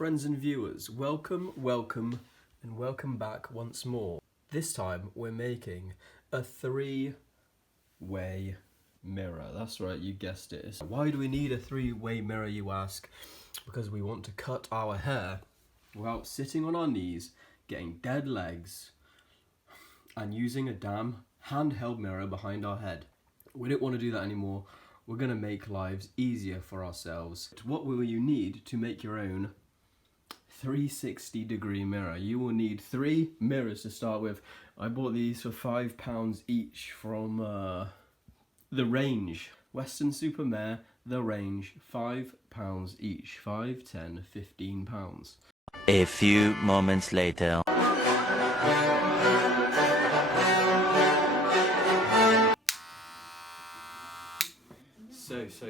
friends and viewers, welcome and welcome back once more. This time we're making a three-way mirror. That's right, you guessed it. Why do we need a three-way mirror, you ask? Because we want to cut our hair without sitting on our knees, getting dead legs, and using a damn handheld mirror behind our head. We don't want to do that anymore. We're going to make lives easier for ourselves. What will you need to make your own 360-degree mirror? You will need 3 mirrors to start with. I bought these for £5 each from The Range. Western Supermare, The Range, £5 each. 5, 10, £15. A few moments later.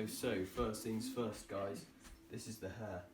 So, first things first, guys. This is the hair.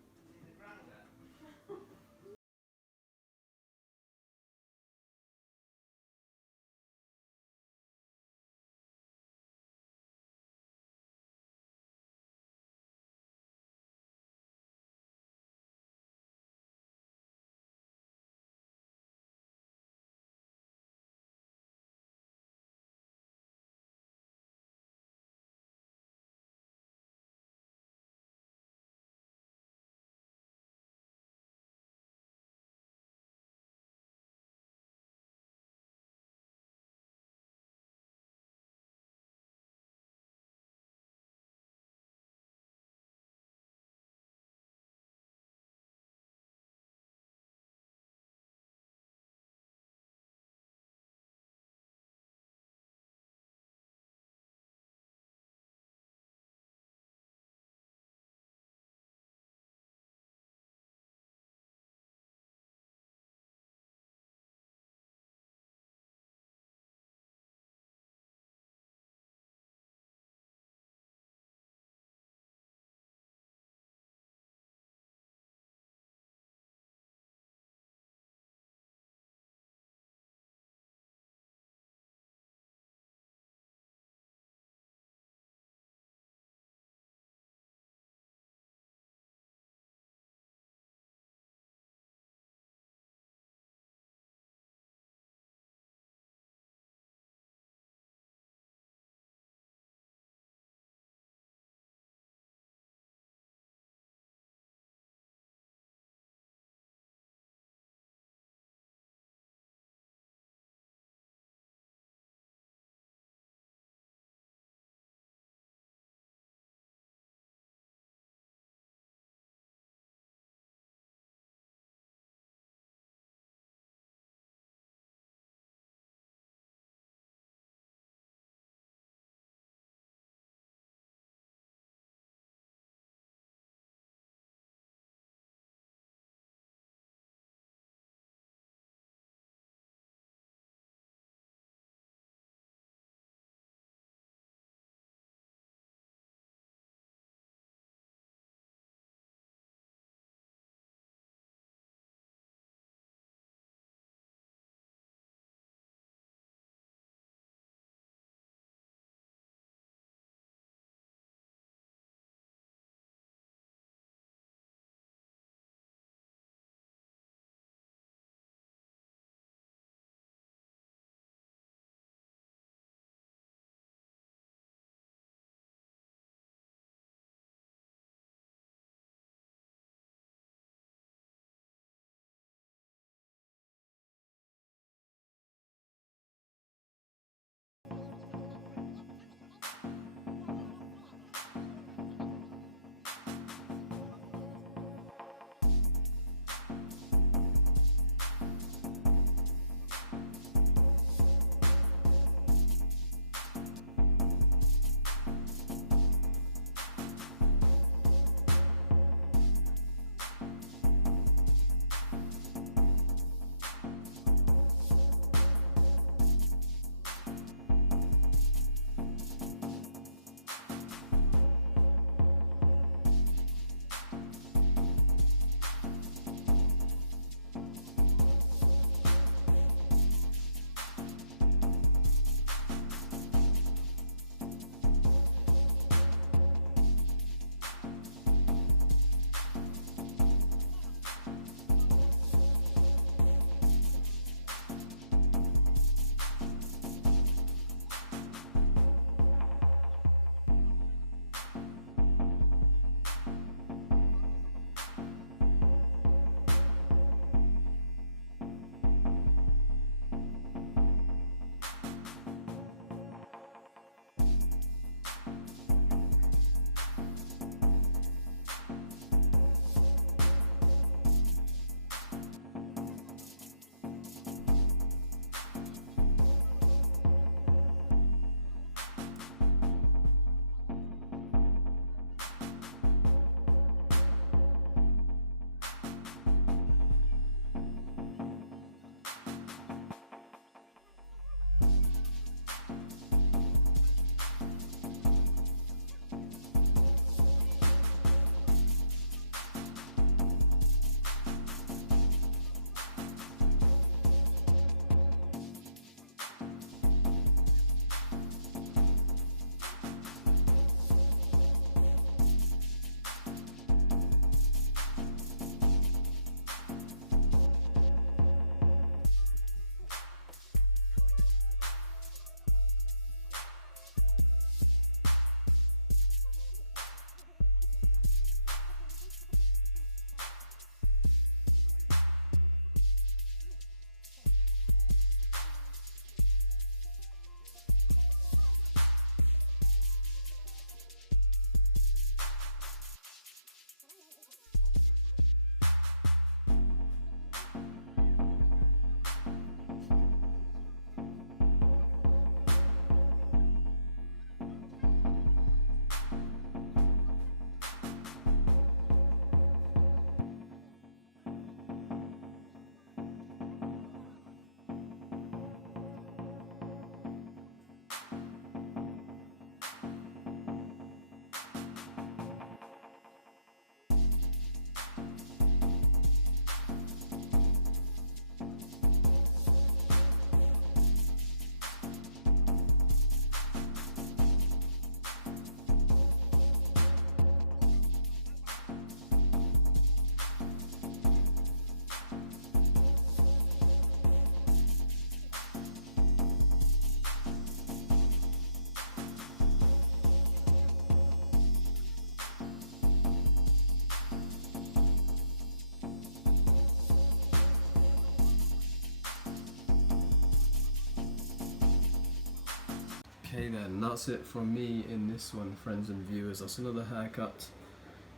Okay then, that's it from me in this one, friends and viewers. That's another haircut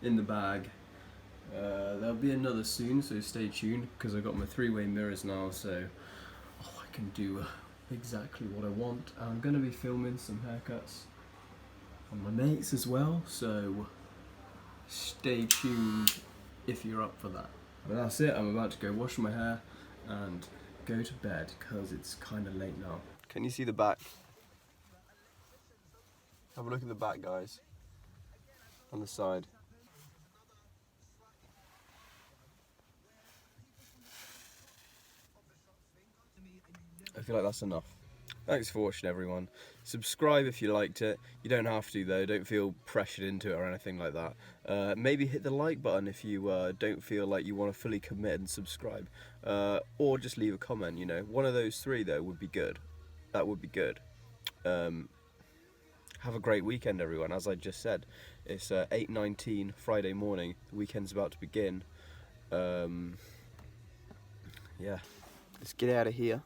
in the bag. There'll be another soon, so stay tuned, because I've got my three-way mirrors now, so I can do exactly what I want. I'm going to be filming some haircuts on my mates as well, so stay tuned if you're up for that. But that's it, I'm about to go wash my hair and go to bed, because it's kind of late now. Can you see the back? Have a look at the back, guys, on the side. I feel like that's enough. Thanks for watching, everyone. Subscribe if you liked it. You don't have to, though. Don't feel pressured into it or anything like that. Maybe hit the like button if you don't feel like you want to fully commit and subscribe. Or just leave a comment, you know. One of those three, though, would be good. That would be good. Have a great weekend, everyone. As I just said, it's 8:19 Friday morning. The weekend's about to begin. Yeah. Let's get out of here.